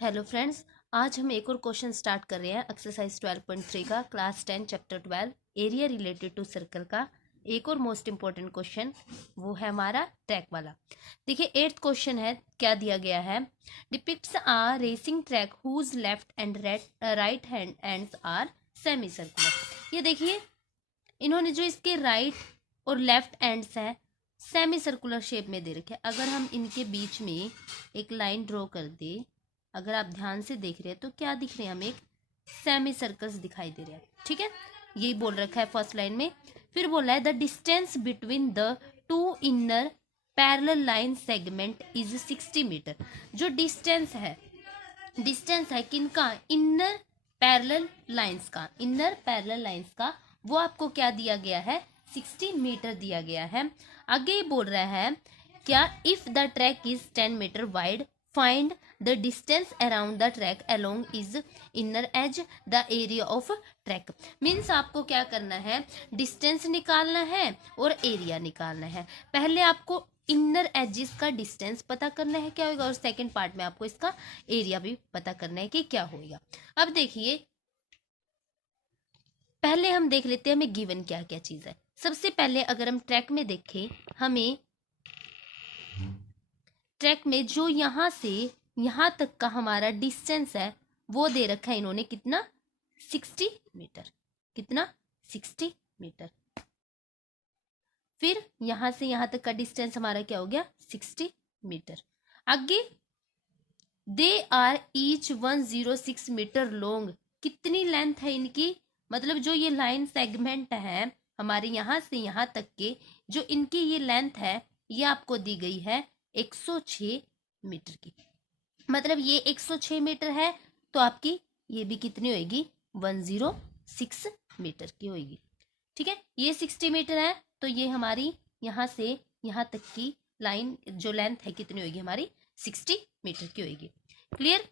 Hello friends, आज हम एक और क्वेश्चन स्टार्ट कर रहे हैं एक्सरसाइज 12.3 का class 10 chapter 12 area related to circle का एक और मोस्ट इम्पोर्टेंट क्वेश्चन वो है हमारा ट्रैक वाला। देखिए 8th क्वेश्चन है, क्या दिया गया है। Depicts a racing track whose left and right hand ends are semi circular. ये देखिए इन्होंने जो इसके राइट और लेफ्ट एंड्स हैं सेमी सर्कुलर शेप में दे रखे हैं। अगर हम इनके बीच में एक लाइन ड्रॉ कर दे, अगर आप ध्यान से देख रहे हैं तो क्या दिख रहे हैं, हमें एक सेमी सर्कल्स दिखाई दे रहे हैं। ठीक है, यही बोल रखा है फर्स्ट लाइन में। फिर बोला है the distance between the two inner parallel line segment is 60 meter. जो डिस्टेंस है किनका, इनर पैरेलल लाइंस का, इनर पैरेलल लाइंस का वो आपको क्या दिया गया है, 60 मीटर दिया गया है। आगे बोल रहा है क्या, if the track is 10 metre wide find the distance around the track along is inner edge the area of track. Means आपको क्या करना है, डिस्टेंस निकालना है और एरिया निकालना है। पहले आपको इनर एजिस का डिस्टेंस पता करना है क्या होगा, और सेकंड पार्ट में आपको इसका एरिया भी पता करना है कि क्या होगा। अब देखिए पहले हम देख लेते हैं हमें गिवन क्या क्या चीज है। सबसे पहले अगर हम ट्रैक में देखें, हमें ट्रैक में जो यहां से यहां तक का हमारा डिस्टेंस है वो दे रखा है इन्होंने, कितना, 60 मीटर। कितना, 60 मीटर। फिर यहां से यहां तक का डिस्टेंस हमारा क्या हो गया, 60 मीटर। आगे they are each 106 meter long. कितनी लेंथ है इनकी, मतलब जो ये लाइन सेगमेंट है हमारे यहां से यहां तक के, जो इनकी ये लेंथ है ये आपको दी गई है 106 मीटर की। मतलब ये 106 मीटर है तो आपकी ये भी कितनी होगी, 106 मीटर की होगी। ठीक है, ये 60 मीटर है तो ये हमारी यहां से यहां तक की लाइन जो लेंथ है कितनी होगी हमारी, 60 मीटर की होगी। क्लियर।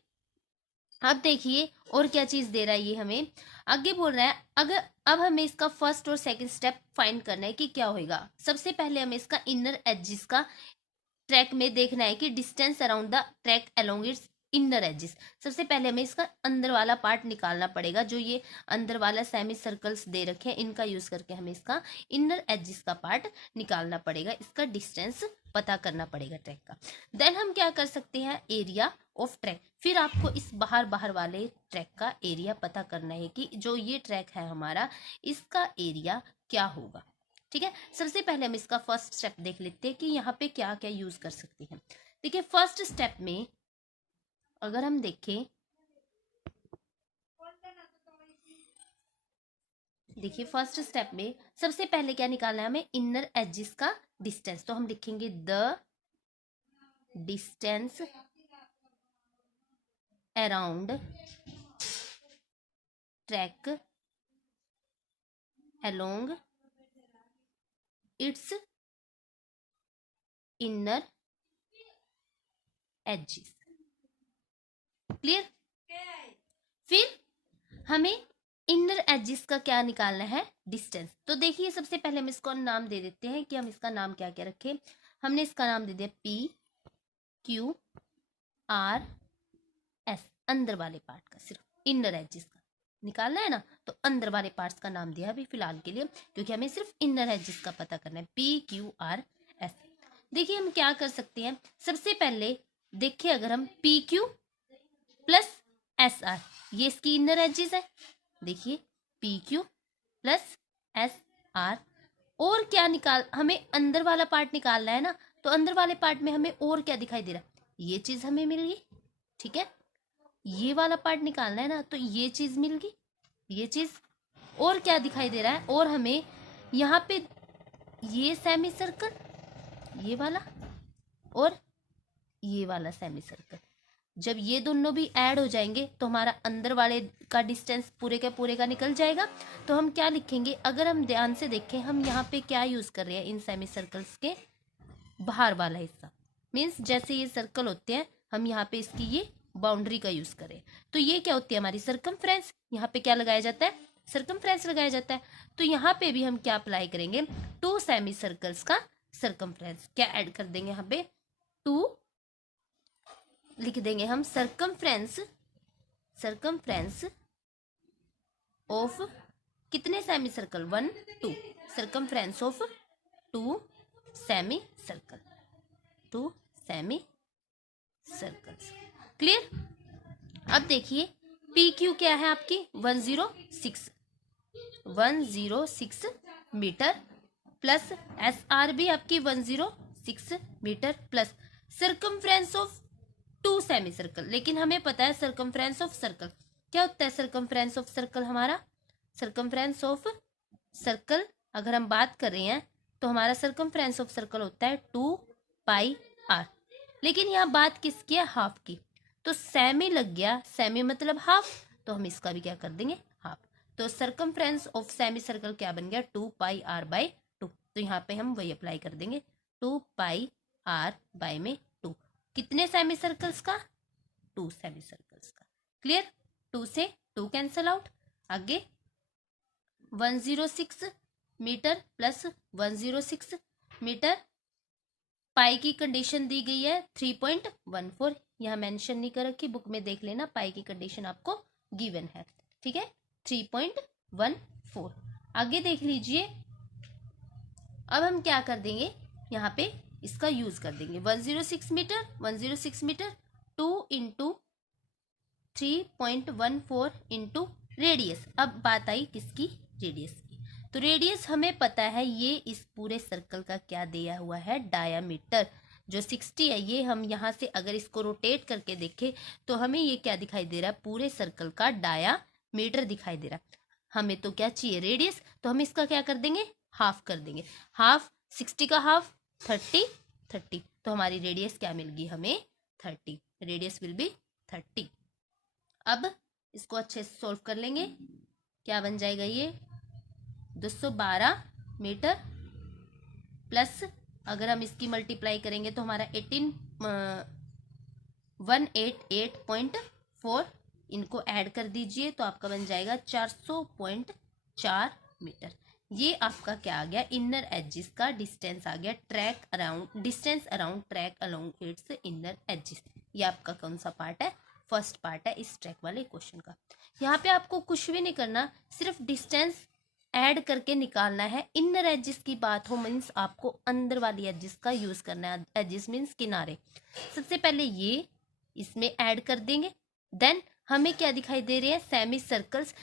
अब देखिए और क्या चीज दे रहा है ये हमें, आगे बोल रहा है अगर अब हमें इसका फर्स्ट और सेकंड स्टेप फाइंड करना है कि क्या होगा। सबसे पहले हमें इसका इनर एजिस का ट्रैक में देखना है कि distance around the track along its inner edges. सबसे पहले हमें इसका अंदर वाला पार्ट निकालना पड़ेगा। जो ये अंदर वाला सेमी सर्कल्स दे रखे हैं इनका यूज करके हमें इसका इनर एजिस का पार्ट निकालना पड़ेगा, इसका डिस्टेंस पता करना पड़ेगा ट्रैक का। देन हम क्या कर सकते हैं, एरिया ऑफ ट्रैक। फिर आपको इस बाहर बाहर वाले ट्रैक का एरिया पता करना है कि जो ये ट्रैक है हमारा इसका एरिया क्या होगा। ठीक है, सबसे पहले हम इसका फर्स्ट स्टेप देख लेते हैं कि यहाँ पे क्या क्या यूज कर सकते हैं। देखिए फर्स्ट स्टेप में अगर हम देखें, देखिए फर्स्ट स्टेप में सबसे पहले क्या निकालना है हमें, इनर एजिस का डिस्टेंस। तो हम लिखेंगे the distance around track along its inner edges. Clear. फिर हमें इनर एजिस का क्या निकालना है, डिस्टेंस। तो देखिए सबसे पहले हम इसको नाम दे देते हैं कि हम इसका नाम क्या क्या रखें। हमने इसका नाम दे दिया पी क्यू आर एस, अंदर वाले पार्ट का, सिर्फ इनर एजिस का निकालना है ना, तो अंदर वाले पार्ट्स का नाम दिया अभी फिलहाल के लिए, क्योंकि हमें सिर्फ इनर एजिस का पता करना है, पी क्यू आर एस। देखिए हम क्या कर सकते हैं, सबसे पहले देखिए अगर हम P Q plus S R, ये इसकी इनर एजिस है। देखिए P Q plus S R, और क्या निकाल, हमें अंदर वाला पार्ट निकालना है ना, तो अंदर वाले पार्ट में हमें और क्या दिखाई दे रहा है, ये चीज हमें मिल गई। ठीक है, ये वाला पार्ट निकालना है ना, तो ये चीज मिल गई, ये चीज। और क्या दिखाई दे रहा है, और हमें यहाँ पे ये सेमी सर्कल, ये वाला और ये वाला सेमी सर्कल, जब ये दोनों भी ऐड हो जाएंगे तो हमारा अंदर वाले का डिस्टेंस पूरे के पूरे का निकल जाएगा। तो हम क्या लिखेंगे, अगर हम ध्यान से देखें, हम यहाँ पे क्या यूज कर रहे हैं, इन सेमी सर्कल्स के बाहर वाला हिस्सा, मीन्स जैसे ये सर्कल होते हैं हम यहाँ पे इसकी ये बाउंड्री का यूज करें, तो ये क्या होती है हमारी सरकमफ्रेंस। यहाँ पे क्या लगाया जाता है, सरकमफ्रेंस लगाया जाता है। तो यहाँ पे भी हम क्या अप्लाई करेंगे, टू सेमी सर्कल्स का सरकमफ्रेंस क्या ऐड कर देंगे यहाँ पे, टू लिख देंगे हम सरकमफ्रेंस ऑफ कितने semi circle, 1 2, circumference of 2 semi circle, 2 semi circles. Clear. अब देखिए पी क्यू क्या है आपकी 106 मीटर प्लस एस आर भी आपकी 106 meter plus circumference of 2 semi circle. लेकिन हमें पता है सर्कमफ्रेंस ऑफ सर्कल क्या होता है। सर्कमफ्रेंस ऑफ सर्कल हमारा, सर्कमफ्रेंस ऑफ सर्कल अगर हम बात कर रहे हैं तो हमारा सर्कमफ्रेंस ऑफ सर्कल होता है 2 पाई आर। लेकिन यहाँ बात किसकी है, हाफ की। तो सेमी लग गया, सेमी मतलब हाफ, तो हम इसका भी क्या कर देंगे, हाफ। तो सर्कमफ्रेंस ऑफ सेमी सर्कल क्या बन गया, 2 पाई आर बाई 2। तो यहाँ पे हम वही अप्लाई कर देंगे, 2 पाई आर बाई में 2। कितने सेमी सर्कल्स का, 2 सेमी सर्कल्स का। क्लियर। 2 से 2 कैंसल आउट। आगे 106 मीटर प्लस 106 मीटर, पाई की कंडीशन दी गई है 3.14। यहाँ मेंशन नहीं कर रखी, बुक में देख लेना, पाई की कंडीशन आपको गिवन है, ठीक है, 3.14। आगे देख लीजिए, अब हम क्या कर देंगे, यहाँ पे इसका यूज कर देंगे। 106 मीटर 2 इंटू 3.14 इंटू रेडियस। अब बात आई किसकी, रेडियस की। तो रेडियस हमें पता है ये इस पूरे सर्कल का क्या दिया हुआ है, डायामीटर जो 60 है। ये हम यहाँ से अगर इसको रोटेट करके देखें तो हमें ये क्या दिखाई दे रहा है, पूरे सर्कल का डायामीटर दिखाई दे रहा है। हमें तो क्या चाहिए, रेडियस। तो हम इसका क्या कर देंगे, हाफ कर देंगे। हाफ 60 का हाफ 30। तो हमारी रेडियस क्या मिल गई हमें, 30। Radius will be 30। अब इसको अच्छे से सॉल्व कर लेंगे, क्या बन जाएगा ये 212 मीटर प्लस अगर हम इसकी मल्टीप्लाई करेंगे तो हमारा 188.4, इनको ऐड कर दीजिए तो आपका बन जाएगा 400.4 मीटर। ये आपका क्या आ गया, इनर एजिस का डिस्टेंस आ गया, distance around track along its inner edges. ये आपका कौन सा पार्ट है, फर्स्ट पार्ट है इस ट्रैक वाले क्वेश्चन का। यहाँ पे आपको कुछ भी नहीं करना, सिर्फ डिस्टेंस ऐड करके निकालना है। इनर एजिस की बात हो मीन्स आपको अंदर वाली एजिस का यूज करना है। एजिस मीन्स किनारे। सबसे पहले ये इसमें ऐड कर देंगे, देन हमें क्या दिखाई दे रहे हैं, सेमी सर्कल्स।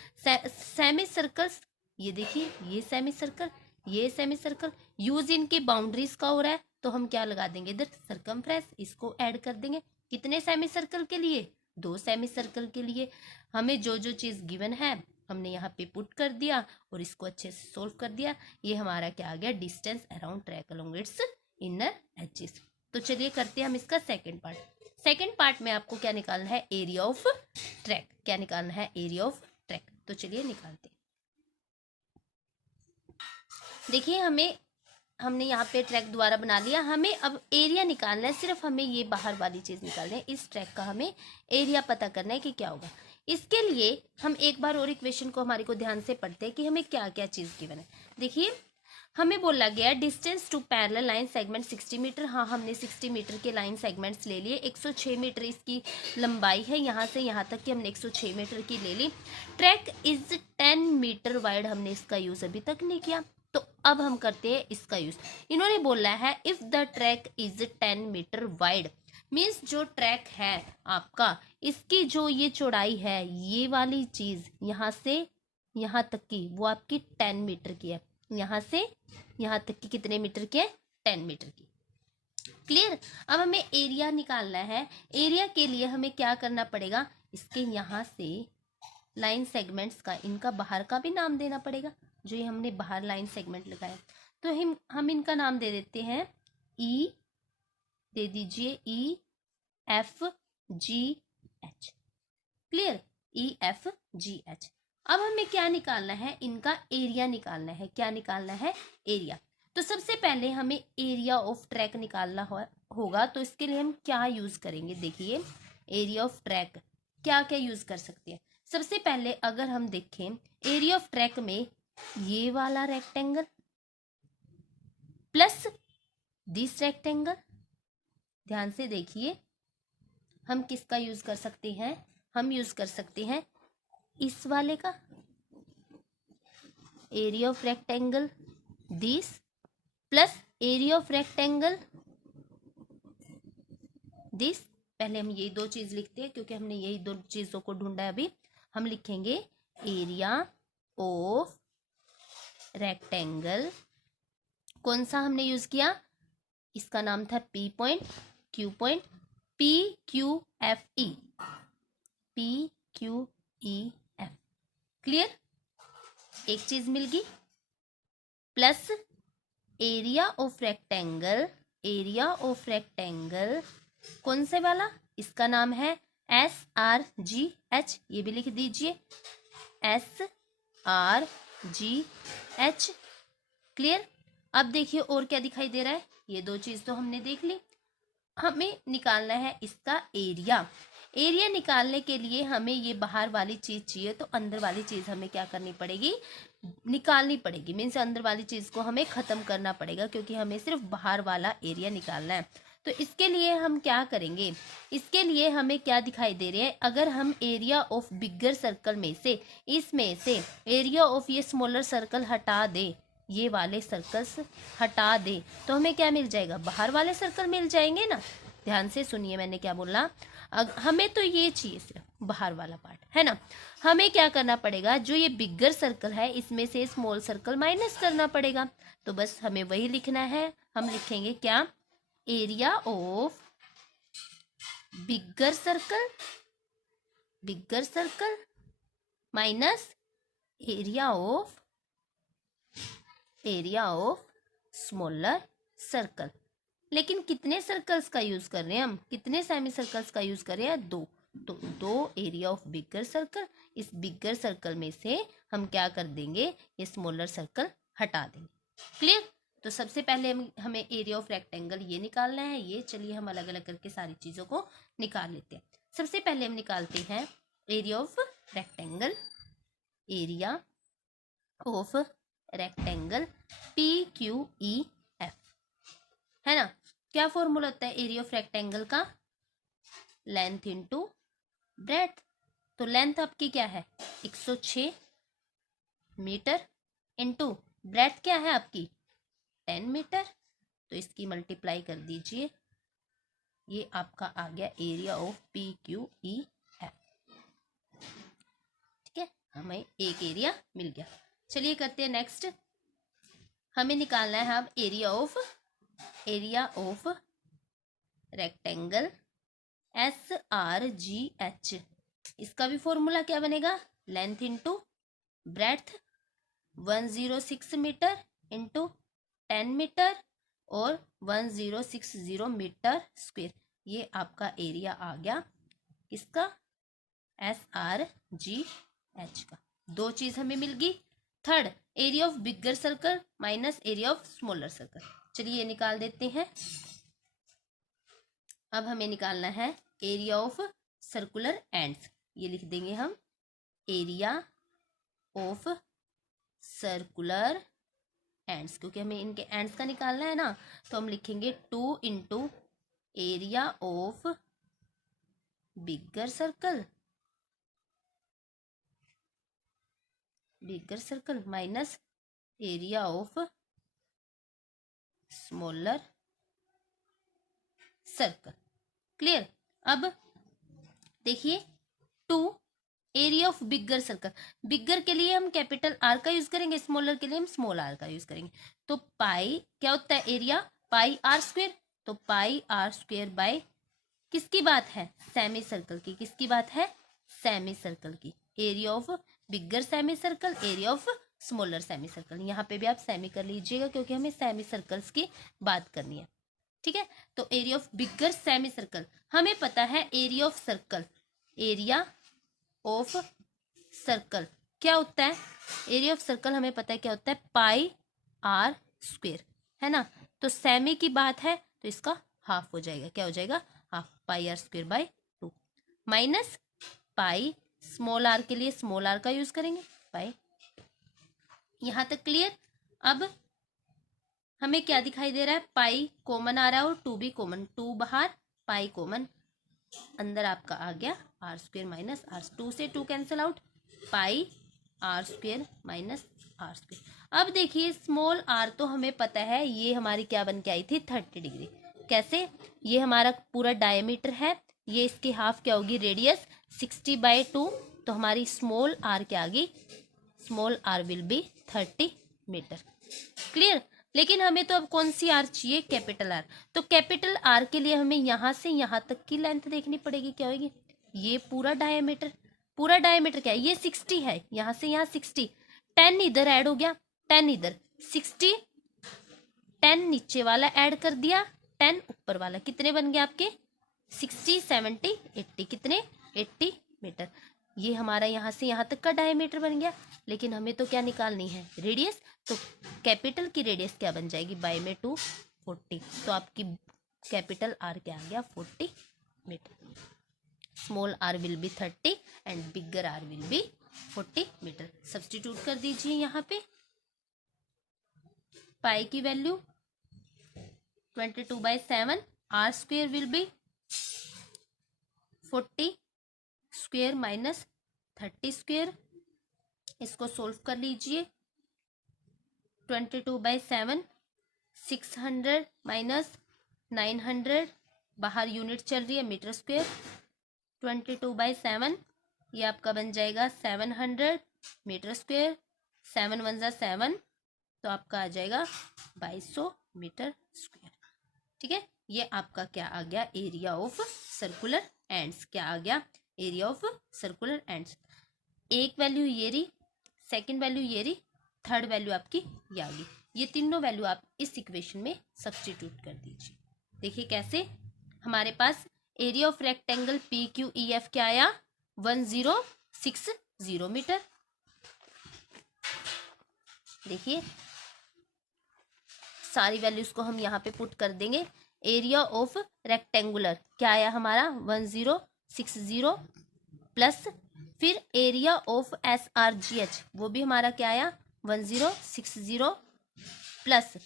सेमी सर्कल्स ये देखिए, ये सेमी सर्कल, ये सेमी सर्कल, यूज इनकी बाउंड्रीज का हो रहा है तो हम क्या लगा देंगे इधर, सर्कमफ्रेंस। इसको ऐड कर देंगे कितने सेमी सर्कल के लिए, 2 सेमी सर्कल के लिए। हमें जो जो चीज गिवन है हमने यहाँ पे पुट कर दिया और इसको अच्छे से सोल्व कर दिया। ये हमारा क्या आ गया, distance around track along its inner edges. तो चलिए करते हैं हम इसका सेकंड पार्ट। सेकंड पार्ट में आपको क्या निकालना है, एरिया ऑफ ट्रैक। क्या निकालना है, एरिया ऑफ ट्रैक। तो चलिए निकालते हैं। देखिए हमने यहाँ पे ट्रैक दोबारा बना लिया। हमें अब एरिया निकालना है, सिर्फ हमें ये बाहर वाली चीज निकालना है। इस ट्रैक का हमें एरिया पता करना है कि क्या होगा। इसके लिए हम एक बार और इक्वेशन को हमारे को ध्यान से पढ़ते हैं कि हमें क्या क्या चीज गिवन है। देखिए हमें बोला गया distance to parallel line segment 60 metre. हाँ, हमने 60 मीटर के लाइन सेगमेंट्स ले लिए। 106 मीटर इसकी लंबाई है, यहाँ से यहाँ तक की हमने 106 मीटर की ले ली। ट्रैक इज 10 मीटर वाइड, हमने इसका यूज अभी तक नहीं किया, तो अब हम करते हैं इसका यूज। इन्होंने बोला है if the track is 10 metre wide, means जो ट्रैक है आपका, इसकी जो ये चौड़ाई है, ये वाली चीज यहाँ से यहाँ तक की, वो आपकी 10 मीटर की है। यहाँ से यहाँ तक की कितने मीटर की है, 10 मीटर की। क्लियर। अब हमें एरिया निकालना है। एरिया के लिए हमें क्या करना पड़ेगा, इसके यहाँ से लाइन सेगमेंट्स का, इनका बाहर का भी नाम देना पड़ेगा। जो ये हमने बाहर लाइन सेगमेंट लगाया, तो हम इनका नाम दे देते हैं ई, दे दीजिए E F G H. Clear, E F G H. अब हमें क्या निकालना है, इनका एरिया निकालना है। क्या निकालना है, एरिया। तो सबसे पहले हमें एरिया ऑफ ट्रैक निकालना होगा। तो इसके लिए हम क्या यूज करेंगे, देखिए एरिया ऑफ ट्रैक क्या क्या यूज कर सकते हैं। सबसे पहले अगर हम देखें एरिया ऑफ ट्रैक में ये वाला रेक्टेंगल प्लस दिस रेक्टेंगल, ध्यान से देखिए, हम किसका यूज कर सकते हैं, हम यूज कर सकते हैं इस वाले का, area of rectangle this plus area of rectangle this. पहले हम यही दो चीज लिखते हैं क्योंकि हमने यही दो चीजों को ढूंढा है अभी। हम लिखेंगे एरिया ऑफ रेक्टेंगल, कौन सा हमने यूज किया, इसका नाम था P point, Q point, P Q F E, P Q E F. Clear, एक चीज मिल गई, plus area of rectangle, area of rectangle कौन से वाला, इसका नाम है SRGH, ये भी लिख दीजिए SRGH। क्लियर, अब देखिए और क्या दिखाई दे रहा है, ये दो चीज तो हमने देख ली। हमें निकालना है इसका एरिया। एरिया निकालने के लिए हमें ये बाहर वाली चीज चाहिए, तो अंदर वाली चीज हमें क्या करनी पड़ेगी, निकालनी पड़ेगी। मीन्स अंदर वाली चीज को हमें खत्म करना पड़ेगा क्योंकि हमें सिर्फ बाहर वाला एरिया निकालना है। तो इसके लिए हम क्या करेंगे, इसके लिए हमें क्या दिखाई दे रहा है, अगर हम एरिया ऑफ बिगर सर्कल में से, इसमें से एरिया ऑफ ये स्मॉलर सर्कल हटा दे, ये वाले सर्कल्स हटा दे, तो हमें क्या मिल जाएगा, बाहर वाले सर्कल मिल जाएंगे ना। ध्यान से सुनिए मैंने क्या बोला, हमें तो ये चाहिए सिर्फ बाहर वाला पार्ट, है ना। हमें क्या करना पड़ेगा, जो ये बिगर सर्कल है इसमें से स्मॉल सर्कल माइनस करना पड़ेगा। तो बस हमें वही लिखना है, हम लिखेंगे क्या, area of bigger circle, bigger circle minus area of smaller circle. लेकिन कितने सर्कल्स का यूज कर रहे हैं हम, कितने सेमी सर्कल्स का यूज कर रहे हैं, दो। तो दो एरिया ऑफ बिगर सर्कल, इस बिगर सर्कल में से हम क्या कर देंगे, ये स्मॉलर सर्कल हटा देंगे। क्लियर, तो सबसे पहले हमें एरिया ऑफ रेक्टेंगल ये निकालना है। ये चलिए हम अलग अलग करके सारी चीजों को निकाल लेते हैं। सबसे पहले हम निकालते हैं area of rectangle, area of rectangle PQEF, है ना। क्या फॉर्मूला होता है एरिया ऑफ रेक्टेंगल का, लेंथ इंटू ब्रेड्थ। तो लेंथ आपकी क्या है 106 मीटर, इंटू ब्रेड्थ क्या है आपकी 10 मीटर। तो इसकी मल्टीप्लाई कर दीजिए, ये आपका आ गया एरिया ऑफ PQEF। ठीक है, हमें एक एरिया मिल गया। चलिए करते हैं नेक्स्ट, हमें निकालना है अब एरिया ऑफ रेक्टेंगल SRGH। इसका भी फॉर्मूला क्या बनेगा, length into breadth 106 metre into 10 metre और 1060 मीटर स्क्वायर। ये आपका एरिया आ गया इसका SRGH का। दो चीज हमें मिल गई। Third, area of bigger circle minus area of smaller circle. चलिए ये निकाल देते हैं। अब हमें निकालना है एरिया ऑफ सर्कुलर एंड्स, ये लिख देंगे हम एरिया ऑफ सर्कुलर एंड्स, क्योंकि हमें इनके एंड्स का निकालना है ना। तो हम लिखेंगे 2 into area of bigger circle minus area of smaller circle. Clear, अब देखिए 2 एरिया ऑफ बिगर सर्कल, बिगर के लिए हम कैपिटल R का यूज करेंगे, स्मॉलर के लिए हम स्मॉल r का यूज करेंगे। तो पाई क्या होता है एरिया, पाई R स्क्वायर। तो पाई R स्क्वायर बाय किसकी बात है, सेमी सर्कल की। किसकी बात है, सेमी सर्कल की। Area of bigger semi circle, area of smaller semi circle. यहाँ पे भी आप सेमी कर लीजिएगा क्योंकि हमें सेमी सर्कल्स की बात करनी है। ठीक है, तो area of bigger semi circle, हमें पता है area of circle, area of circle क्या होता है, एरिया ऑफ सर्कल हमें पता है क्या होता है, पाई R स्क्वायर, है ना। तो सेमी की बात है तो इसका हाफ हो जाएगा, क्या हो जाएगा, half, pi R square by 2 minus pi, small r के लिए स्मॉल r का यूज करेंगे, पाई। यहां तक क्लियर। अब हमें क्या दिखाई दे रहा है, पाई कॉमन आ रहा है और 2 भी कॉमन, 2 बाहर पाई कॉमन, अंदर आपका आ गया आर स्क्वेयर माइनस आर, 2 से 2 cancel out, pi are square minus are square. अब देखिए स्मॉल आर तो हमें पता है ये हमारी क्या बन के आई थी 30 डिग्री। कैसे, ये हमारा पूरा डायमीटर है, ये इसकी हाफ क्या होगी रेडियस 60/2, तो हमारी स्मॉल आर क्या आ गई, small are will be 30 metre. Clear. लेकिन हमें तो अब कौन सी आर चाहिए, कैपिटल आर। तो कैपिटल आर के लिए हमें यहां से यहां तक की लेंथ देखनी पड़ेगी, क्या होगी, ये पूरा डायमीटर, पूरा डायमीटर क्या है, ये 60 है, यहां से यहां 60, 10 इधर ऐड हो गया, 10 इधर, 60, 10 नीचे वाला ऐड कर दिया, 10 ऊपर वाला, कितने बन गए आपके 60, 70, 80, कितने 80 मीटर। ये हमारा यहाँ से यहाँ तक का डायमीटर बन गया। लेकिन हमें तो क्या निकालनी है, रेडियस। तो कैपिटल की रेडियस क्या बन जाएगी, बाई में 2 40, तो आपकी कैपिटल आर क्या आ गया 40 metre. Small are will be 30 and bigger are will be 40 metre. Substitute कर दीजिए यहाँ पे, पाई की value 22/7, are square will be 40 square minus 30 square, इसको सोल्व कर लीजिए। 22/7, 600 माइनस 900, बाहर यूनिट चल रही है मीटर स्क्वेयर, 22/7 ये आपका बन जाएगा 700 मीटर स्क्वेयर, 7 1 जा 7, तो आपका आ जाएगा 2200 मीटर स्क्वेयर। ठीक है, ये आपका क्या आ गया, एरिया ऑफ सर्कुलर एंड्स, क्या आ गया, एरिया ऑफ सर्कुलर एंड्स। एक वैल्यू ये रही, सेकंड वैल्यू ये रही, थर्ड वैल्यू आपकी ये आ गई। ये तीनों वैल्यू आप इस इक्वेशन में सब्स्टिट्यूट कर दीजिए। देखिए कैसे, हमारे पास area of rectangle P Q E F क्या आया 1060 मीटर। देखिए सारी वैल्यूज को हम यहाँ पे पुट कर देंगे। एरिया ऑफ रेक्टेंगुलर क्या आया हमारा 1060 प्लस फिर area of S R G H वो भी हमारा क्या आया 1060 plus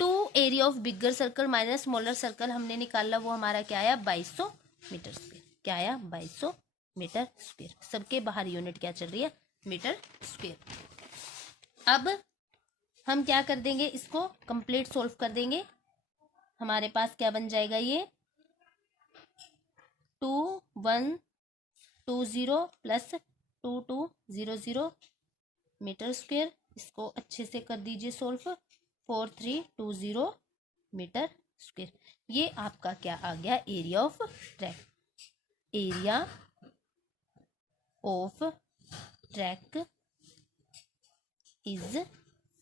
2 area of bigger circle minus smaller circle हमने निकाला, वो हमारा क्या आया 2200 मीटर स्क्वेयर। क्या आया 2200 मीटर स्क्वेयर। सबके बाहर यूनिट क्या चल रही है, मीटर स्क्वेयर। अब हम क्या कर देंगे, इसको कंप्लीट सोल्व कर देंगे। हमारे पास क्या बन जाएगा, ये 2120 प्लस 2200 मीटर स्क्वेयर। इसको अच्छे से कर दीजिए सोल्व, 4320 मीटर स्क्वेयर। ये आपका क्या आ गया, area of track. Area of track is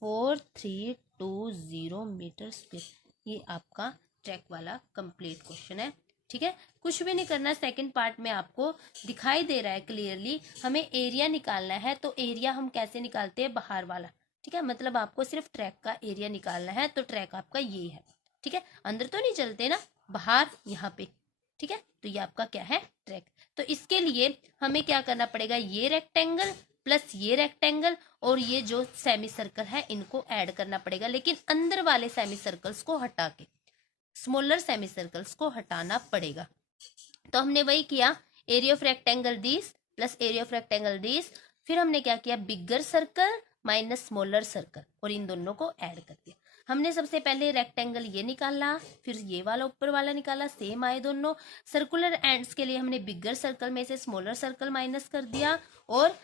4320 metre square. ये आपका ट्रैक वाला कंप्लीट क्वेश्चन है। ठीक है, कुछ भी नहीं करना। सेकंड पार्ट में आपको दिखाई दे रहा है क्लियरली, हमें एरिया निकालना है। तो एरिया हम कैसे निकालते हैं, बाहर वाला। ठीक है, मतलब आपको सिर्फ ट्रैक का एरिया निकालना है। तो ट्रैक आपका ये है। ठीक है, अंदर तो नहीं चलते ना, बाहर यहाँ पे। ठीक है, तो ये आपका क्या है, ट्रैक। तो इसके लिए हमें क्या करना पड़ेगा, ये रेक्टेंगल प्लस ये रेक्टेंगल और ये जो सेमी सर्कल है इनको ऐड करना पड़ेगा। लेकिन अंदर वाले सेमी सर्कल्स को हटा के, स्मॉलर सेमी सर्कल्स को हटाना पड़ेगा। तो हमने वही किया, area of rectangle this plus area of rectangle this. फिर हमने क्या किया, बिगर सर्कल माइनस स्मॉलर सर्कल, और इन दोनों को ऐड कर दिया। हमने सबसे पहले रेक्टेंगल ये निकाला, फिर ये वाला ऊपर वाला निकाला, सेम आए दोनों। सर्कुलर एंड्स के लिए हमने बिगर सर्कल में से स्मॉलर सर्कल माइनस कर दिया। और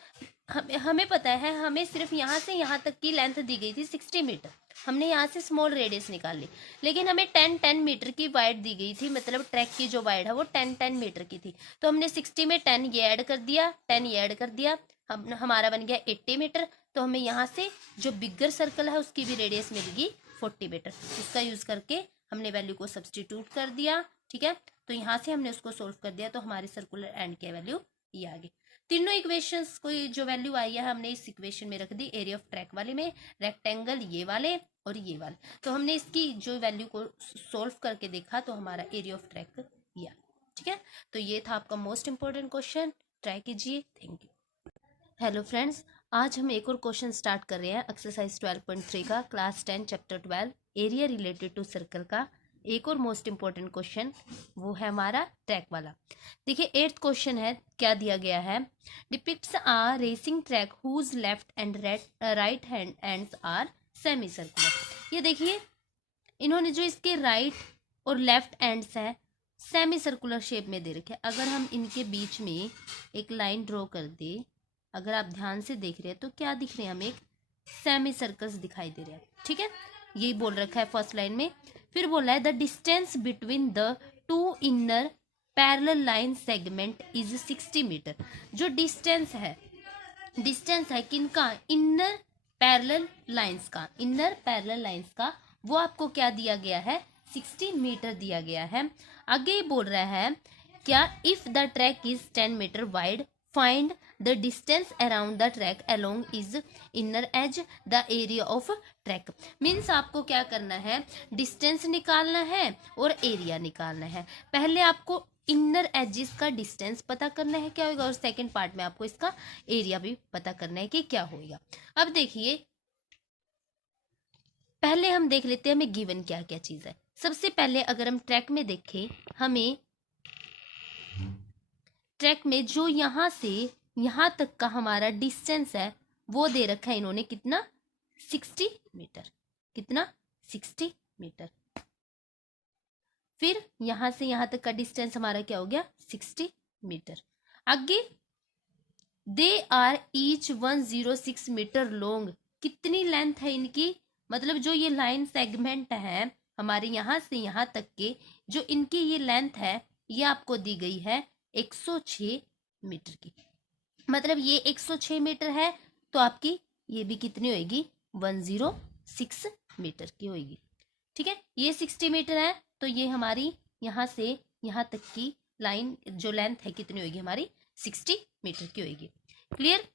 हमें पता है, हमें सिर्फ यहाँ से यहाँ तक की लेंथ दी गई थी 60 मीटर। हमने यहाँ से स्मॉल रेडियस निकाल ली, लेकिन हमें 10 मीटर की वाइड दी गई थी, मतलब ट्रैक की जो वाइड है वो 10 मीटर की थी। तो हमने 60 में 10 ये ऐड कर दिया, 10 ये ऐड कर दिया, हमारा बन गया 80 मीटर। तो हमें यहाँ से जो बिगर सर्कल है उसकी भी रेडियस मिलेगी 40 मीटर। उसका यूज करके हमने वैल्यू को सब्स्टिट्यूट कर दिया। ठीक है, तो यहाँ से हमने उसको सोल्व कर दिया, तो हमारे सर्कुलर एंड की वैल्यू ये आ गई। तीनों इक्वेशंस को जो वैल्यू आई है हमने इस इक्वेशन में रख दी, एरिया ऑफ ट्रैक वाले में, रेक्टेंगल ये वाले और ये वाले। तो हमने इसकी जो वैल्यू को सोल्व करके देखा तो हमारा एरिया ऑफ ट्रैक ये। ठीक है, तो ये था आपका मोस्ट इंपॉर्टेंट क्वेश्चन, ट्राई कीजिए। Thank you. हेलो फ्रेंड्स, आज हम एक और क्वेश्चन स्टार्ट कर रहे हैं एक्सरसाइज 12.3 का, class 10 chapter 12 area related to circle का। एक और मोस्ट इंपॉर्टेंट क्वेश्चन, वो है हमारा ट्रैक वाला। देखिए 8th क्वेश्चन है, क्या दिया गया है, depicts a racing track whose left and right hand ends are semi circular. ये देखिए इन्होंने जो इसके राइट और लेफ्ट एंड्स है सेमी सर्कुलर शेप में दे रखे। अगर हम इनके बीच में एक लाइन ड्रॉ कर दे, अगर आप ध्यान से देख रहे हैं तो क्या दिख रहे हैं, हमें एक सेमी सर्कल्स दिखाई दे रहे हैं। ठीक है, यही बोल रखा है फर्स्ट लाइन में। फिर बोला है the distance between the two inner parallel line segment is 60 meter. जो डिस्टेंस है किनका, इनर पैरेलल लाइंस का, इनर पैरेलल लाइंस का, वो आपको क्या दिया गया है, 60 मीटर दिया गया है। आगे बोल रहा है क्या, if the track is 10 metre wide find the distance around the track along is inner edge the area of track. Means आपको क्या करना है, डिस्टेंस निकालना है और एरिया निकालना है। पहले आपको इनर एजिस का डिस्टेंस पता करना है क्या होगा, और सेकंड पार्ट में आपको इसका एरिया भी पता करना है कि क्या होगा। अब देखिए पहले हम देख लेते हैं हमें गिवन क्या क्या चीज है। सबसे पहले अगर हम ट्रैक में देखें, हमें ट्रैक में जो यहां से यहां तक का हमारा डिस्टेंस है वो दे रखा है इन्होंने, कितना, 60 मीटर। कितना, 60 मीटर। फिर यहां से यहां तक का डिस्टेंस हमारा क्या हो गया, 60 मीटर। आगे they are each 106 meter long. कितनी लेंथ है इनकी, मतलब जो ये लाइन सेगमेंट है हमारे यहां से यहां तक के, जो इनकी ये लेंथ है ये आपको दी गई है 106 मीटर की। मतलब ये 106 मीटर है तो आपकी ये भी कितनी होगी, 106 मीटर की होगी। ठीक है, ये 60 मीटर है तो ये हमारी यहां से यहां तक की लाइन जो लेंथ है कितनी होगी, हमारी 60 मीटर की होगी। क्लियर।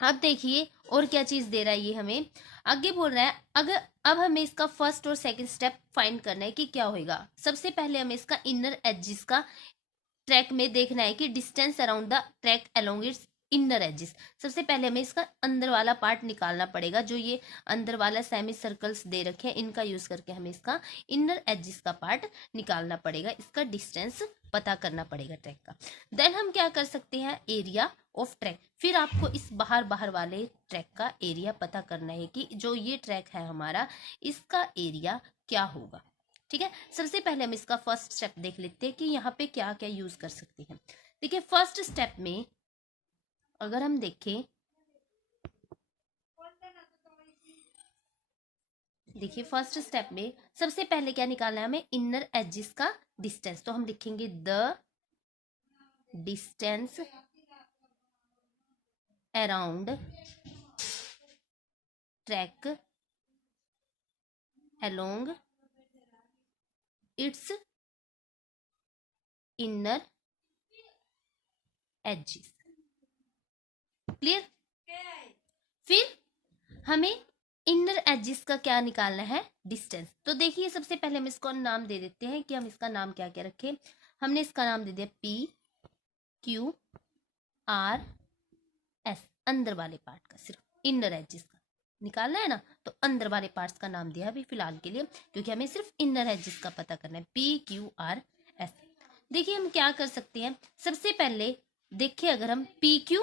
अब देखिए और क्या चीज दे रहा है ये हमें, आगे बोल रहा है अगर अब हमें इसका फर्स्ट और सेकंड स्टेप फाइंड करना है कि क्या होगा। सबसे पहले हमें इसका इनर एजिस का ट्रैक में देखना है कि distance around the track along its inner edges. सबसे पहले हमें इसका अंदर वाला पार्ट निकालना पड़ेगा, जो ये अंदर वाला सेमी सर्कल्स दे रखे हैं इनका यूज करके हमें इसका इनर एजिस का पार्ट निकालना पड़ेगा, इसका डिस्टेंस पता करना पड़ेगा ट्रैक का। देन हम क्या कर सकते हैं, एरिया ऑफ ट्रैक। फिर आपको इस बाहर बाहर वाले ट्रैक का एरिया पता करना है कि जो ये ट्रैक है हमारा इसका एरिया क्या होगा। ठीक है, सबसे पहले हम इसका फर्स्ट स्टेप देख लेते हैं कि यहाँ पे क्या क्या यूज कर सकते हैं। देखिए फर्स्ट स्टेप में अगर हम देखें, देखिए फर्स्ट स्टेप में सबसे पहले क्या निकालना है हमें, इनर एजिस का डिस्टेंस। तो हम लिखेंगे the distance around track along its inner edges. Clear. फिर हमें इनर एजिस का क्या निकालना है, डिस्टेंस। तो देखिए सबसे पहले हम इसको नाम दे देते हैं कि हम इसका नाम क्या क्या रखें। हमने इसका नाम दे दिया PQRS, अंदर वाले पार्ट का, सिर्फ इनर एजिस का निकालना है ना, तो अंदर वाले पार्ट्स का नाम दिया अभी फिलहाल के लिए, क्योंकि हमें सिर्फ इनर एजिस का पता करना है, PQRS। देखिए हम क्या कर सकते हैं, सबसे पहले देखिए अगर हम PQ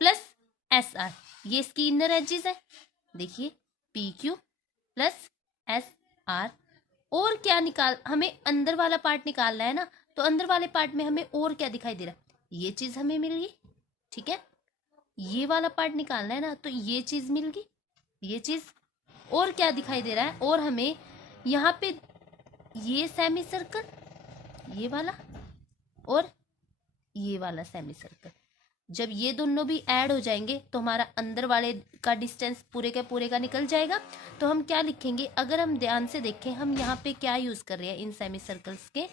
प्लस SR, ये इसकी इनर एजिस है। देखिए PQ प्लस SR, और क्या निकाल, हमें अंदर वाला पार्ट निकालना है ना, तो अंदर वाले पार्ट में हमें और क्या दिखाई दे रहा है, ये चीज हमें मिल गई। ठीक है, ये वाला पार्ट निकालना है ना, तो ये चीज मिल गई, ये चीज। और क्या दिखाई दे रहा है, और हमें यहाँ पे ये सेमी सर्कल, ये वाला और ये वाला सेमी सर्कल, जब ये दोनों भी ऐड हो जाएंगे तो हमारा अंदर वाले का डिस्टेंस पूरे का निकल जाएगा। तो हम क्या लिखेंगे, अगर हम ध्यान से देखें, हम यहाँ पे क्या यूज कर रहे हैं, इन सेमी सर्कल्स के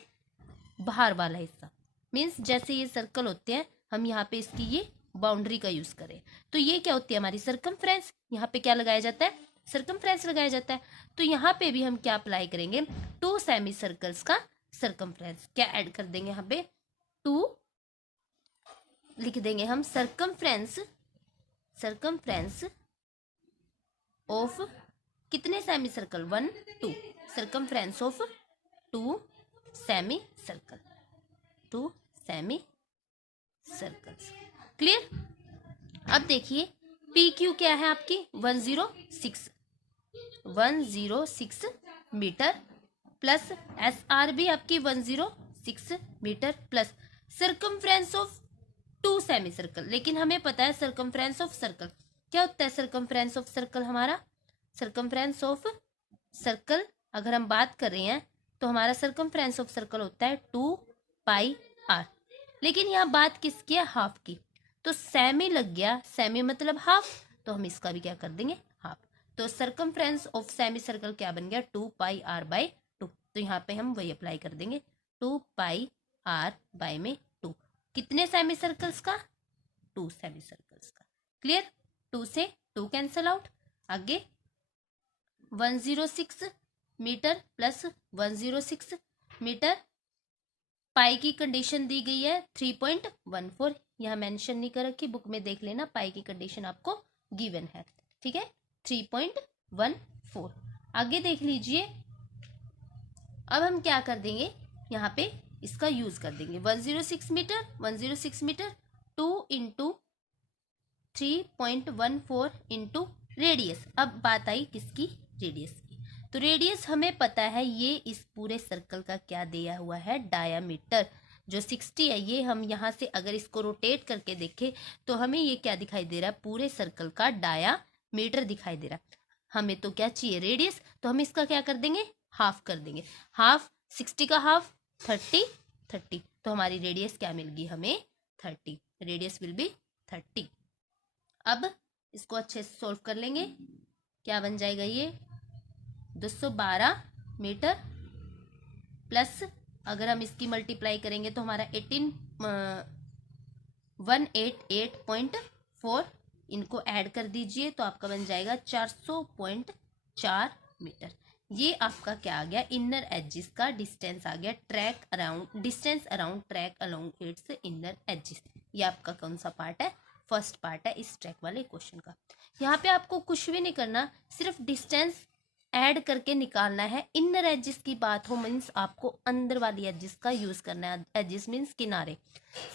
बाहर वाला हिस्सा, मीन्स जैसे ये सर्कल होते हैं हम यहाँ पे इसकी ये बाउंड्री का यूज करें, तो ये क्या होती है हमारी सरकमफ्रेंस। यहाँ पे क्या लगाया जाता है, सरकमफ्रेंस लगाया जाता है। तो यहाँ पे भी हम क्या अप्लाई करेंगे, टू सेमी सर्कल्स का सरकमफ्रेंस क्या ऐड कर देंगे, यहाँ पे 2 लिख देंगे हम, सरकमफ्रेंस ऑफ कितने semi circle, 1 2, circumference of 2 semi circle, 2 semi circles. Clear. अब देखिए पी क्यू क्या है आपकी 106 मीटर प्लस एस आर भी आपकी 106 meter plus circumference of 2 semi circle. लेकिन हमें पता है सर्कमफ्रेंस ऑफ सर्कल क्या होता है। सर्कमफ्रेंस ऑफ सर्कल हमारा, सर्कमफ्रेंस ऑफ सर्कल अगर हम बात कर रहे हैं तो हमारा सर्कमफ्रेंस ऑफ सर्कल होता है 2 पाई आर। लेकिन यहाँ बात किसकी है, हाफ की। तो सेमी लग गया, सेमी मतलब हाफ, तो हम इसका भी क्या कर देंगे, हाफ। तो सर्कमफ्रेंस ऑफ सेमी सर्कल क्या बन गया, 2 पाई आर बाई 2। तो यहाँ पे हम वही अप्लाई कर देंगे, 2 पाई आर बाई में 2। कितने सेमी सर्कल्स का, 2 सेमी सर्कल्स का। क्लियर। 2 से 2 कैंसल आउट। आगे 106 मीटर प्लस 106 मीटर, पाई की कंडीशन दी गई है 3.14। यहाँ मेंशन नहीं कर रखी, बुक में देख लेना, पाई की कंडीशन आपको गिवन है, ठीक है, 3.14। आगे देख लीजिए। अब हम क्या कर देंगे, यहाँ पे इसका यूज कर देंगे। 106 मीटर 2 इंटू 3.14 इंटू रेडियस। अब बात आई किसकी, रेडियस की। तो रेडियस हमें पता है, ये इस पूरे सर्कल का क्या दिया हुआ है, डायामीटर जो 60 है। ये हम यहाँ से अगर इसको रोटेट करके देखें तो हमें ये क्या दिखाई दे रहा है, पूरे सर्कल का डायामीटर दिखाई दे रहा है। हमें तो क्या चाहिए, रेडियस। तो हम इसका क्या कर देंगे, हाफ कर देंगे। हाफ 60 का हाफ 30। तो हमारी रेडियस क्या मिल गई हमें, 30। Radius will be 30। अब इसको अच्छे से सोल्व कर लेंगे। क्या बन जाएगा ये, 212 मीटर प्लस अगर हम इसकी मल्टीप्लाई करेंगे तो हमारा 188.4, इनको ऐड कर दीजिए तो आपका बन जाएगा 400.4 मीटर। ये आपका क्या आ गया, इनर एजिस का डिस्टेंस आ गया, track around, distance around track along its inner edges. ये आपका कौन सा पार्ट है, फर्स्ट पार्ट है इस ट्रैक वाले क्वेश्चन का। यहाँ पे आपको कुछ भी नहीं करना, सिर्फ डिस्टेंस ऐड करके निकालना है। इनर एजिस की बात हो मीन्स आपको अंदर वाली एजिस का यूज करना है। एजिस मीन्स किनारे।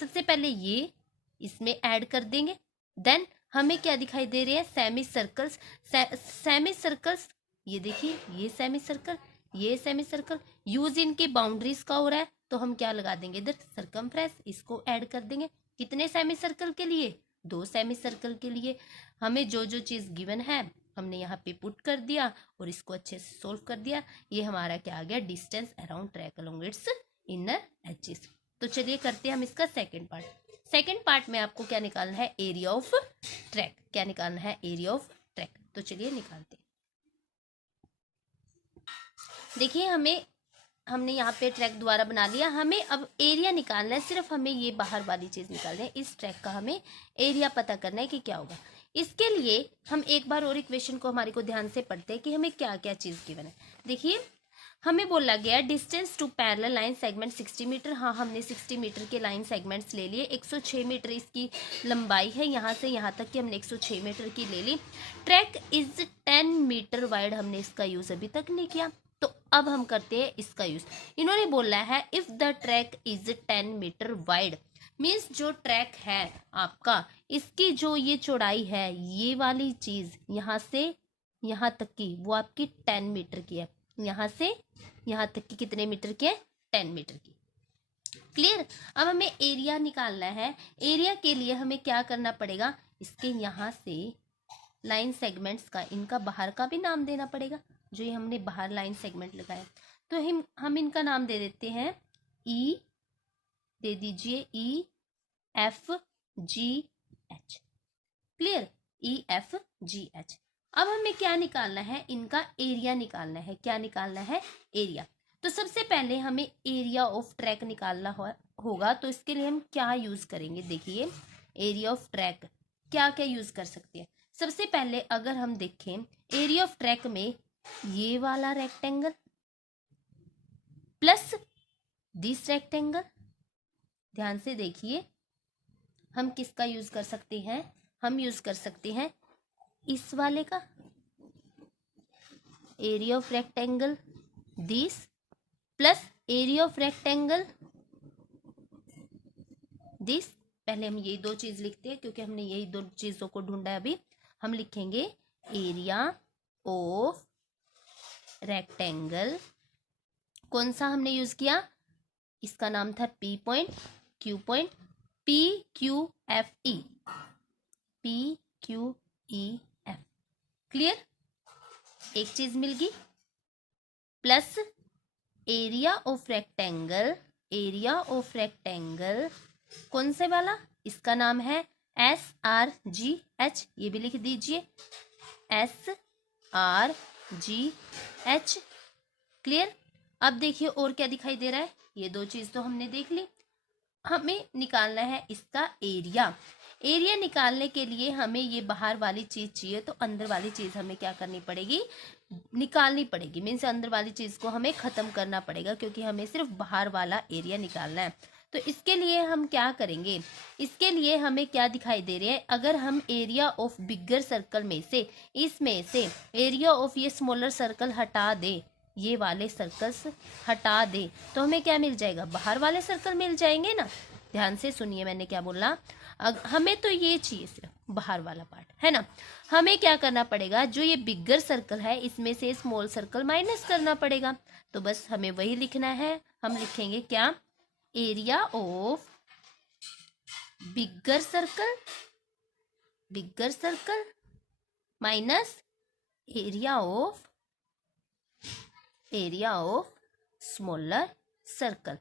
सबसे पहले ये इसमें ऐड कर देंगे, देन हमें क्या दिखाई दे रहे हैं, सेमी सर्कल्स। सेमी सर्कल्स, ये देखिए, ये सेमी सर्कल, ये सेमी सर्कल, यूज इनकी बाउंड्रीज का हो रहा है तो हम क्या लगा देंगे इधर, सर्कमफ्रेंस, इसको ऐड कर देंगे। कितने सेमी सर्कल के लिए, 2 सेमी सर्कल के लिए। हमें जो जो चीज गिवन है हमने यहाँ पे पुट कर दिया और इसको अच्छे से सोल्व कर दिया। ये हमारा क्या आ गया, distance around track along its inner edges. तो चलिए करते हैं हम इसका सेकंड पार्ट। सेकंड पार्ट में आपको क्या निकालना है, एरिया ऑफ ट्रैक। क्या निकालना है, एरिया ऑफ ट्रैक। तो चलिए निकालते हैं। देखिए हमने यहाँ पे ट्रैक दोबारा बना लिया। हमें अब एरिया निकालना है, सिर्फ हमें ये बाहर वाली चीज निकालना है। इस ट्रैक का हमें एरिया पता करना है कि क्या होगा। इसके लिए हम एक बार और इक्वेशन को हमारे को ध्यान से पढ़ते हैं कि हमें क्या क्या चीज गिवन है। देखिए हमें बोला गया distance to parallel line segment 60 metre. हाँ, हमने 60 मीटर के लाइन सेगमेंट्स ले लिए। 106 मीटर इसकी लंबाई है, यहाँ से यहाँ तक की हमने 106 मीटर की ले ली। ट्रैक इज 10 मीटर वाइड, हमने इसका यूज अभी तक नहीं किया, तो अब हम करते हैं इसका यूज। इन्होंने बोला है if the track is 10 metre wide, means जो ट्रैक है आपका, इसकी जो ये चौड़ाई है, ये वाली चीज यहाँ से यहाँ तक की, वो आपकी 10 मीटर की है। यहाँ से यहाँ तक की कितने मीटर की है, 10 मीटर की। क्लियर। अब हमें एरिया निकालना है। एरिया के लिए हमें क्या करना पड़ेगा, इसके यहाँ से लाइन सेगमेंट्स का, इनका बाहर का भी नाम देना पड़ेगा। जो ये हमने बाहर लाइन सेगमेंट लगाया, तो हम इनका नाम दे देते हैं ई, दे दीजिए E F G H. Clear, E F G H. अब हमें क्या निकालना है, इनका एरिया निकालना है। क्या निकालना है, एरिया। तो सबसे पहले हमें एरिया ऑफ ट्रैक निकालना होगा। तो इसके लिए हम क्या यूज करेंगे, देखिए एरिया ऑफ ट्रैक क्या क्या यूज कर सकते हैं। सबसे पहले अगर हम देखें एरिया ऑफ ट्रैक में ये वाला रेक्टेंगल प्लस दिस रेक्टेंगल, ध्यान से देखिए, हम किसका यूज कर सकते हैं, हम यूज कर सकते हैं इस वाले का, area of rectangle this plus area of rectangle this. पहले हम यही दो चीज लिखते हैं क्योंकि हमने यही दो चीजों को ढूंढा है अभी। हम लिखेंगे एरिया ऑफ रेक्टेंगल, कौन सा हमने यूज किया, इसका नाम था P point, Q point, PQFE, PQEF। Clear, एक चीज मिल गई। Plus area of rectangle, area of rectangle कौन से वाला, इसका नाम है SRGH, ये भी लिख दीजिए SRGH। क्लियर। अब देखिए और क्या दिखाई दे रहा है, ये दो चीज तो हमने देख ली। हमें निकालना है इसका एरिया। एरिया निकालने के लिए हमें ये बाहर वाली चीज चाहिए, तो अंदर वाली चीज हमें क्या करनी पड़ेगी, निकालनी पड़ेगी। मीन्स अंदर वाली चीज को हमें खत्म करना पड़ेगा क्योंकि हमें सिर्फ बाहर वाला एरिया निकालना है। तो इसके लिए हम क्या करेंगे, इसके लिए हमें क्या दिखाई दे रहा है, अगर हम एरिया ऑफ बिगर सर्कल में से, इसमें से एरिया ऑफ ये स्मॉलर सर्कल हटा दे, ये वाले सर्कल्स हटा दे, तो हमें क्या मिल जाएगा, बाहर वाले सर्कल मिल जाएंगे ना। ध्यान से सुनिए मैंने क्या बोला, हमें तो ये चाहिए सिर्फ बाहर वाला पार्ट, है ना। हमें क्या करना पड़ेगा, जो ये बिगर सर्कल है इसमें से स्मॉल सर्कल माइनस करना पड़ेगा। तो बस हमें वही लिखना है। हम लिखेंगे क्या, area of bigger circle, bigger circle minus area of smaller circle.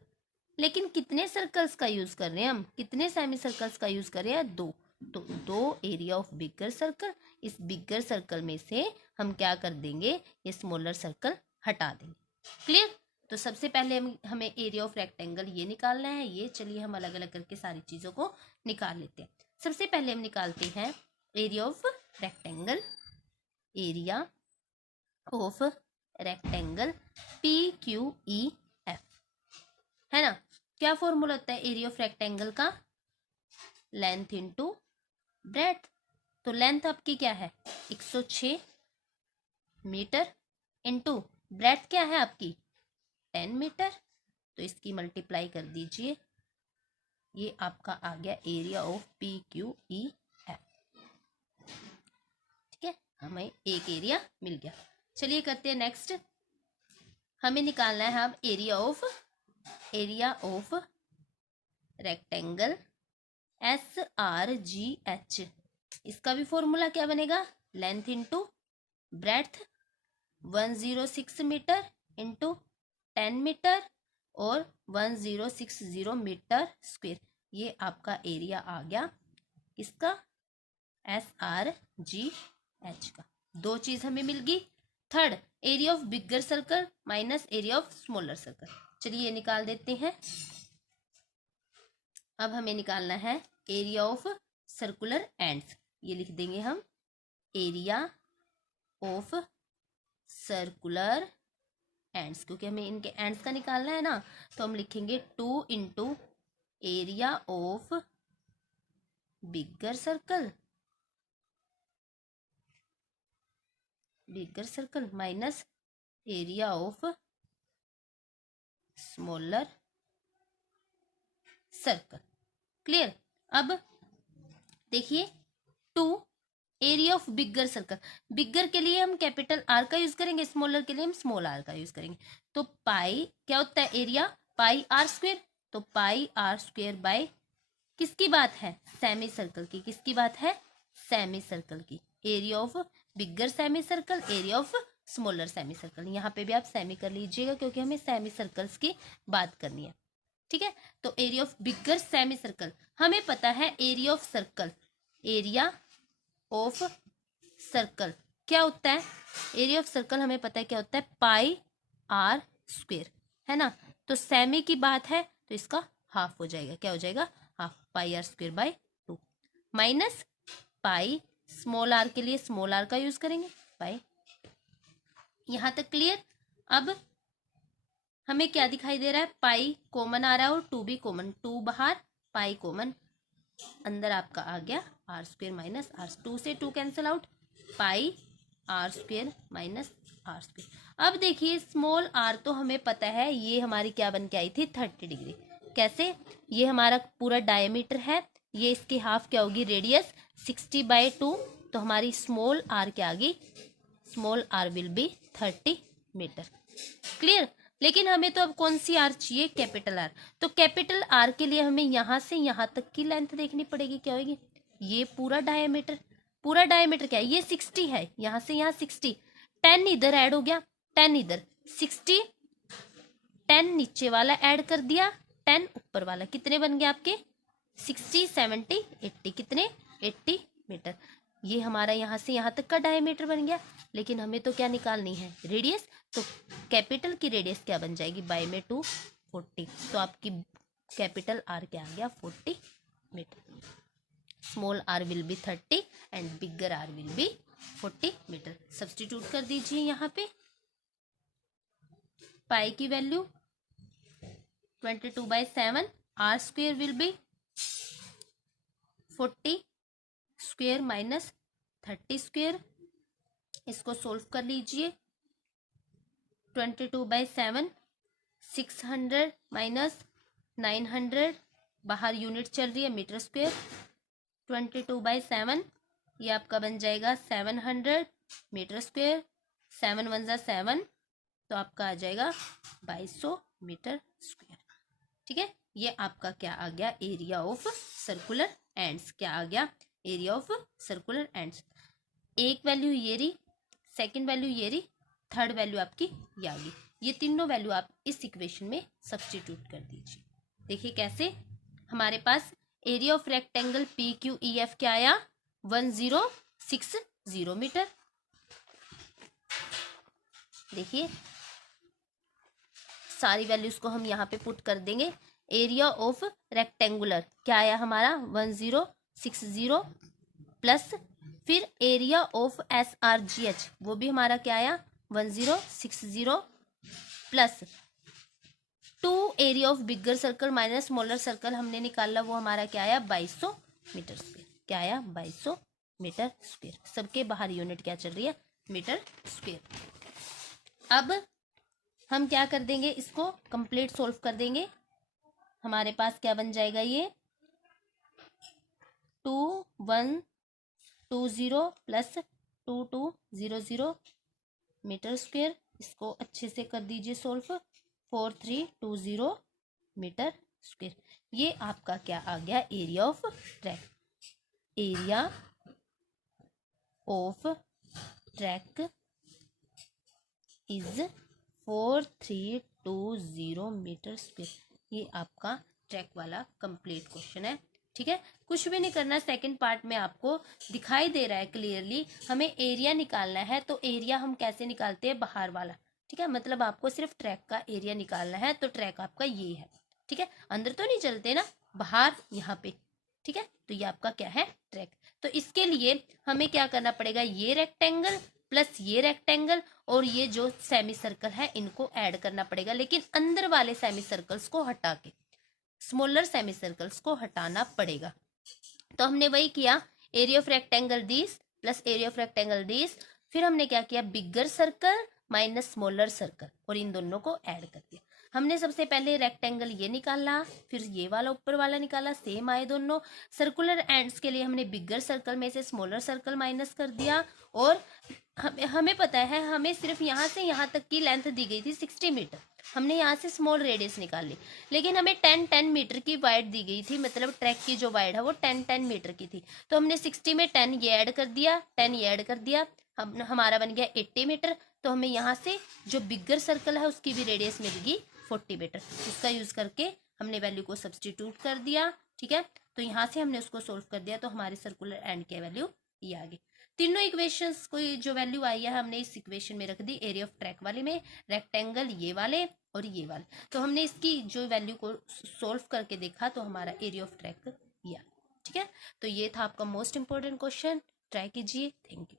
लेकिन कितने सर्कल्स का यूज कर रहे हैं हम, कितने सेमी सर्कल्स का यूज कर रहे हैं, दो। तो दो एरिया ऑफ बिगर सर्कल, इस बिगर सर्कल में से हम क्या कर देंगे, ये स्मॉलर सर्कल हटा देंगे। क्लियर। तो सबसे पहले हमें एरिया ऑफ रेक्टेंगल ये निकालना है। ये चलिए हम अलग अलग करके सारी चीजों को निकाल लेते हैं। सबसे पहले हम निकालते हैं area of rectangle, area of rectangle PQEF, है ना। क्या फॉर्मूला होता है एरिया ऑफ रेक्टेंगल का, लेंथ इंटू ब्रेड्थ। तो लेंथ आपकी क्या है 106 मीटर, इंटू ब्रेड्थ क्या है आपकी 10 मीटर। तो इसकी मल्टीप्लाई कर दीजिए, ये आपका आ गया एरिया ऑफ PQEF। ठीक है, हमें एक एरिया मिल गया। चलिए करते हैं नेक्स्ट। हमें निकालना है अब एरिया ऑफ रेक्टेंगल SRGH। इसका भी फॉर्मूला क्या बनेगा, length into breadth 106 metre into 10 metre और 1060 मीटर स्क्वायर। ये आपका एरिया आ गया किसका, SRGH का। दो चीज हमें मिल गई। Third, area of bigger circle minus area of smaller circle. चलिए ये निकाल देते हैं। अब हमें निकालना है एरिया ऑफ सर्कुलर एंड्स। ये लिख देंगे हम एरिया ऑफ सर्कुलर एंड्स, क्योंकि हमें इनके एंड्स का निकालना है ना। तो हम लिखेंगे 2 into area of bigger circle minus area of smaller circle. Clear. अब देखिए 2 एरिया ऑफ बिगर सर्कल, बिगर के लिए हम कैपिटल R का यूज करेंगे, स्मॉलर के लिए हम स्मॉल r का यूज करेंगे। तो पाई क्या होता है एरिया, पाई R स्क्वायर। तो पाई R स्क्वायर बाय किसकी बात है, सेमी सर्कल की। किसकी बात है, सेमी सर्कल की। Area of bigger semi circle, area of smaller semi circle. यहाँ पे भी आप सेमी कर लीजिएगा क्योंकि हमें सेमी सर्कल्स की बात करनी है। ठीक है, तो area of bigger semi circle, हमें पता है area of circle, area of circle क्या होता है, एरिया ऑफ सर्कल हमें पता है क्या होता है, पाई R स्क्वायर, है ना। तो सेमी की बात है तो इसका हाफ हो जाएगा, क्या हो जाएगा, half, pi R square by 2 minus pi, small r के लिए स्मॉल r का यूज करेंगे, बाय। यहां तक क्लियर। अब हमें क्या दिखाई दे रहा है, पाई कॉमन आ रहा है और 2 भी कॉमन, 2 बाहर पाई कॉमन, अंदर आपका आ गया R स्क्वायर माइनस R, 2 से 2 cancel out, pi are square minus are square. अब देखिए स्मॉल आर तो हमें पता है ये हमारी क्या बन के आई थी 30 डिग्री। कैसे, ये हमारा पूरा डायमीटर है, ये इसकी हाफ क्या होगी रेडियस 60/2, तो हमारी स्मॉल आर क्या आ गई, small are will be 30 metre. Clear. लेकिन हमें तो अब कौन सी आर चाहिए, कैपिटल आर। तो कैपिटल आर के लिए हमें यहां से यहां तक की लेंथ देखनी पड़ेगी, क्या होगी, ये पूरा डायमीटर, पूरा डायमीटर क्या है, ये 60 है, यहां से यहां 60, 10 इधर ऐड हो गया, 10 इधर 60, 10 नीचे वाला ऐड कर दिया, 10 ऊपर वाला, कितने बन गए आपके 60 70 80, कितने 80 मीटर। ये हमारा यहाँ से यहाँ तक का डायमीटर बन गया। लेकिन हमें तो क्या निकालनी है, रेडियस। तो कैपिटल की रेडियस क्या बन जाएगी, बाय में 2 40, तो आपकी कैपिटल आर क्या आ गया 40 metre. Small are will be 30 and bigger are will be 40 metre. Substitute कर दीजिए यहाँ पे, पाई की value 22/7, are square will be 40 square minus 30 square. इसको सोल्व कर लीजिए, 22/7, 600 माइनस 900, बाहर यूनिट चल रही है मीटर स्क्वेयर, 22/7 ये आपका बन जाएगा 700 मीटर स्क्वेयर, 7 1 जा 7, तो आपका आ जाएगा 2200 मीटर स्क्वेयर। ठीक है, ये आपका क्या आ गया, एरिया ऑफ सर्कुलर एंड्स। क्या आ गया, एरिया ऑफ सर्कुलर एंड्स। एक वैल्यू ये रही, सेकंड वैल्यू ये रही, थर्ड वैल्यू आपकी ये आ गई। ये तीनों वैल्यू आप इस इक्वेशन में सब्स्टिट्यूट कर दीजिए। देखिए कैसे, हमारे पास area of rectangle P Q E F क्या आया 1060 मीटर। देखिए सारी वैल्यूज को हम यहाँ पे पुट कर देंगे। एरिया ऑफ रेक्टेंगुलर क्या आया हमारा 1060 प्लस फिर area of S R G H वो भी हमारा क्या आया 1060 plus 2 area of bigger circle minus smaller circle हमने निकाला, वो हमारा क्या आया 2200 मीटर स्क्वेयर। क्या आया 2200 मीटर स्क्वेयर। सबके बाहर यूनिट क्या चल रही है, मीटर स्क्वेयर। अब हम क्या कर देंगे, इसको कंप्लीट सोल्व कर देंगे। हमारे पास क्या बन जाएगा, ये 2120 प्लस 2200 मीटर स्क्वेयर। इसको अच्छे से कर दीजिए सोल्व, 4320 मीटर स्क्वेयर। ये आपका क्या आ गया, area of track. Area of track is 4320 metre square. ये आपका ट्रैक वाला कंप्लीट क्वेश्चन है। ठीक है, कुछ भी नहीं करना, सेकंड पार्ट में आपको दिखाई दे रहा है क्लियरली हमें एरिया निकालना है। तो एरिया हम कैसे निकालते हैं, बाहर वाला। ठीक है, मतलब आपको सिर्फ ट्रैक का एरिया निकालना है। तो ट्रैक आपका ये है। ठीक है, अंदर तो नहीं चलते ना, बाहर यहाँ पे। ठीक है, तो ये आपका क्या है, ट्रैक। तो इसके लिए हमें क्या करना पड़ेगा, ये रेक्टेंगल प्लस ये रेक्टेंगल और ये जो सेमी सर्कल है इनको ऐड करना पड़ेगा। लेकिन अंदर वाले सेमी सर्कल्स को हटा के, स्मॉलर सेमी सर्कल्स को हटाना पड़ेगा। तो हमने वही किया, area of rectangle this plus area of rectangle this. फिर हमने क्या किया, बिगर सर्कल माइनस स्मॉलर सर्कल, और इन दोनों को ऐड कर दिया। हमने सबसे पहले रेक्टेंगल ये निकाला, फिर ये वाला ऊपर वाला निकाला, सेम आए दोनों। सर्कुलर एंड्स के लिए हमने बिगर सर्कल में से स्मॉलर सर्कल माइनस कर दिया। और हमें पता है, हमें सिर्फ यहाँ से यहाँ तक की लेंथ दी गई थी 60 मीटर। हमने यहाँ से स्मॉल रेडियस निकाल ली, लेकिन हमें 10 मीटर की वाइड दी गई थी, मतलब ट्रैक की जो वाइड है वो 10 मीटर की थी। तो हमने 60 में 10 ये ऐड कर दिया, 10 ये ऐड कर दिया, हमारा बन गया 80 मीटर। तो हमें यहाँ से जो बिगर सर्कल है उसकी भी रेडियस मिलेगी 40 मीटर। उसका यूज करके हमने वैल्यू को सब्सटीट्यूट कर दिया। ठीक है, तो यहाँ से हमने उसको सोल्व कर दिया, तो हमारे सर्कुलर एंड की वैल्यू ये आ गई। तीनों इक्वेशंस को जो वैल्यू आई है हमने इस इक्वेशन में रख दी, एरिया ऑफ ट्रैक वाले में, रेक्टेंगल ये वाले और ये वाले। तो हमने इसकी जो वैल्यू को सोल्व करके देखा तो हमारा एरिया ऑफ ट्रैक ये। ठीक है, तो ये था आपका मोस्ट इंपॉर्टेंट क्वेश्चन। ट्राई कीजिए। Thank you.